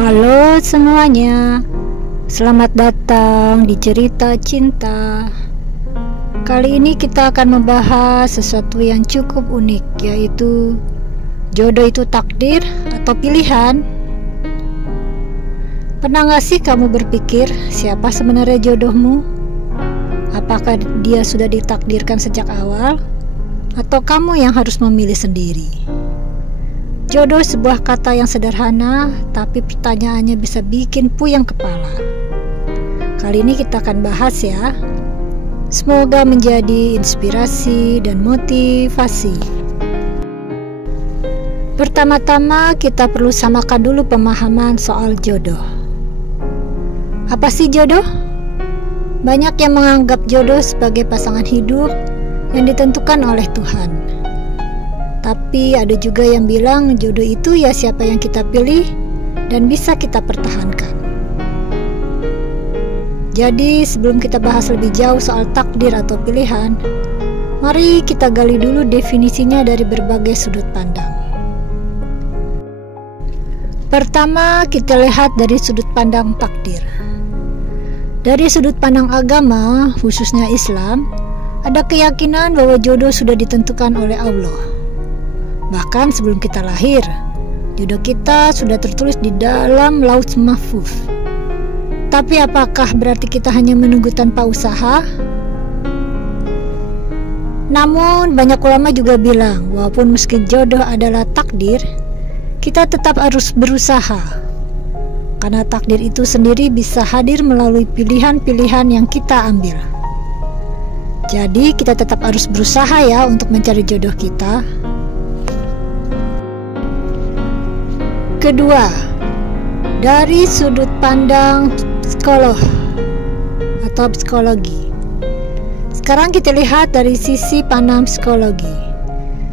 Halo semuanya, selamat datang di Cerita Cinta. Kali ini kita akan membahas sesuatu yang cukup unik, yaitu jodoh itu takdir atau pilihan. Pernah gak sih kamu berpikir siapa sebenarnya jodohmu? Apakah dia sudah ditakdirkan sejak awal? Atau kamu yang harus memilih sendiri? Jodoh sebuah kata yang sederhana, tapi pertanyaannya bisa bikin puyeng kepala. Kali ini kita akan bahas ya. Semoga menjadi inspirasi dan motivasi. Pertama-tama kita perlu samakan dulu pemahaman soal jodoh. Apa sih jodoh? Banyak yang menganggap jodoh sebagai pasangan hidup yang ditentukan oleh Tuhan. Tapi ada juga yang bilang jodoh itu ya siapa yang kita pilih dan bisa kita pertahankan. Jadi sebelum kita bahas lebih jauh soal takdir atau pilihan, mari kita gali dulu definisinya dari berbagai sudut pandang. Pertama, kita lihat dari sudut pandang takdir. Dari sudut pandang agama, khususnya Islam, ada keyakinan bahwa jodoh sudah ditentukan oleh Allah. Bahkan sebelum kita lahir, jodoh kita sudah tertulis di dalam Lauh Mahfuz. Tapi apakah berarti kita hanya menunggu tanpa usaha? Namun banyak ulama juga bilang, walaupun meski jodoh adalah takdir, kita tetap harus berusaha. Karena takdir itu sendiri bisa hadir melalui pilihan-pilihan yang kita ambil. Jadi kita tetap harus berusaha ya untuk mencari jodoh kita. Kedua, dari sudut pandang psikolog atau psikologi. Sekarang kita lihat dari sisi pandang psikologi.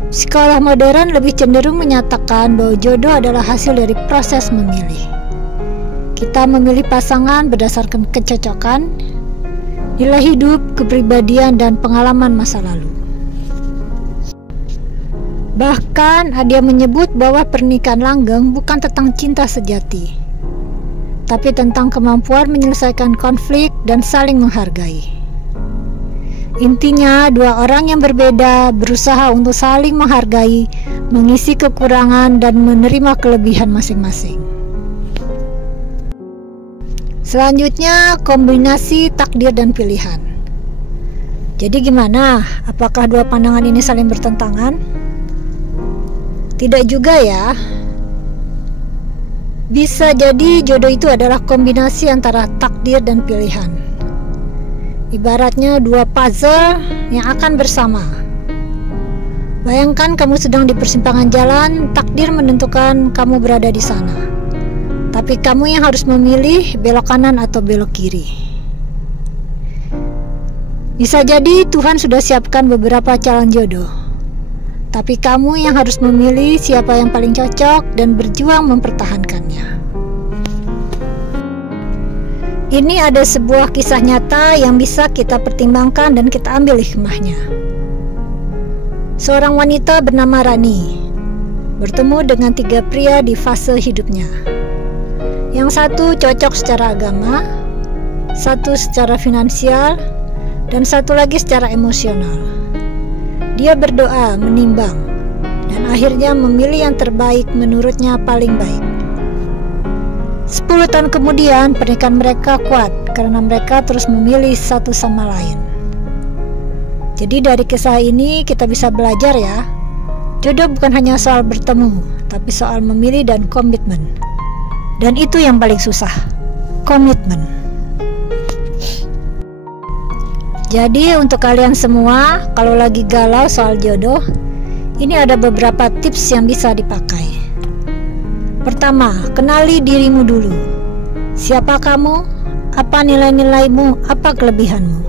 Psikolog modern lebih cenderung menyatakan bahwa jodoh adalah hasil dari proses memilih. Kita memilih pasangan berdasarkan kecocokan, nilai hidup, kepribadian, dan pengalaman masa lalu. Bahkan ada yang menyebut bahwa pernikahan langgeng bukan tentang cinta sejati, tapi tentang kemampuan menyelesaikan konflik dan saling menghargai. Intinya, dua orang yang berbeda berusaha untuk saling menghargai, mengisi kekurangan, dan menerima kelebihan masing-masing. Selanjutnya, kombinasi takdir dan pilihan. Jadi gimana? Apakah dua pandangan ini saling bertentangan? Tidak juga ya. Bisa jadi jodoh itu adalah kombinasi antara takdir dan pilihan. Ibaratnya dua puzzle yang akan bersama. Bayangkan kamu sedang di persimpangan jalan, takdir menentukan kamu berada di sana. Tapi kamu yang harus memilih belok kanan atau belok kiri. Bisa jadi Tuhan sudah siapkan beberapa calon jodoh. Tapi kamu yang harus memilih siapa yang paling cocok dan berjuang mempertahankannya. Ini ada sebuah kisah nyata yang bisa kita pertimbangkan dan kita ambil hikmahnya. Seorang wanita bernama Rani bertemu dengan tiga pria di fase hidupnya. Yang satu cocok secara agama, satu secara finansial, dan satu lagi secara emosional. Dia berdoa, menimbang, dan akhirnya memilih yang terbaik menurutnya paling baik. 10 tahun kemudian pernikahan mereka kuat karena mereka terus memilih satu sama lain. Jadi dari kisah ini kita bisa belajar ya, jodoh bukan hanya soal bertemu, tapi soal memilih dan komitmen. Dan itu yang paling susah, komitmen. Jadi untuk kalian semua, kalau lagi galau soal jodoh, ini ada beberapa tips yang bisa dipakai. Pertama, kenali dirimu dulu. Siapa kamu? Apa nilai-nilaimu? Apa kelebihanmu?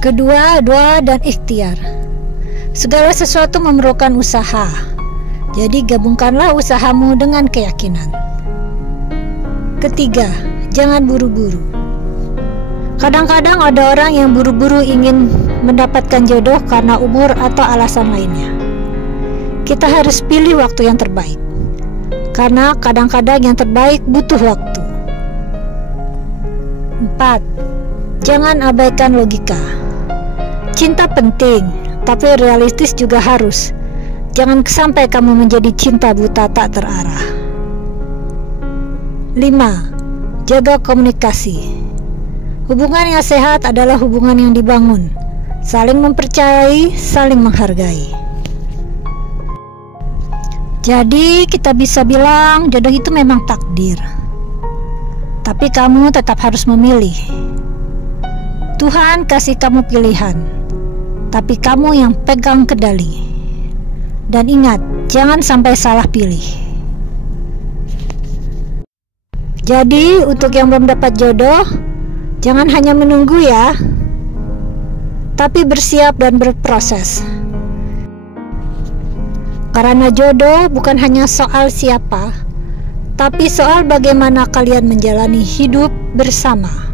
Kedua, doa dan ikhtiar. Segala sesuatu memerlukan usaha. Jadi gabungkanlah usahamu dengan keyakinan. Ketiga, jangan buru-buru. Kadang-kadang ada orang yang buru-buru ingin mendapatkan jodoh karena umur atau alasan lainnya. Kita harus pilih waktu yang terbaik. karena kadang-kadang yang terbaik butuh waktu. 4. Jangan abaikan logika. Cinta penting, tapi realistis juga harus. Jangan sampai kamu menjadi cinta buta tak terarah. 5. Jaga komunikasi. Hubungan yang sehat adalah hubungan yang dibangun, saling mempercayai, saling menghargai. Jadi kita bisa bilang jodoh itu memang takdir. Tapi kamu tetap harus memilih. Tuhan kasih kamu pilihan, tapi kamu yang pegang kendali. Dan ingat, jangan sampai salah pilih. Jadi untuk yang belum dapat jodoh, jangan hanya menunggu ya, tapi bersiap dan berproses. Karena jodoh bukan hanya soal siapa, tapi soal bagaimana kalian menjalani hidup bersama.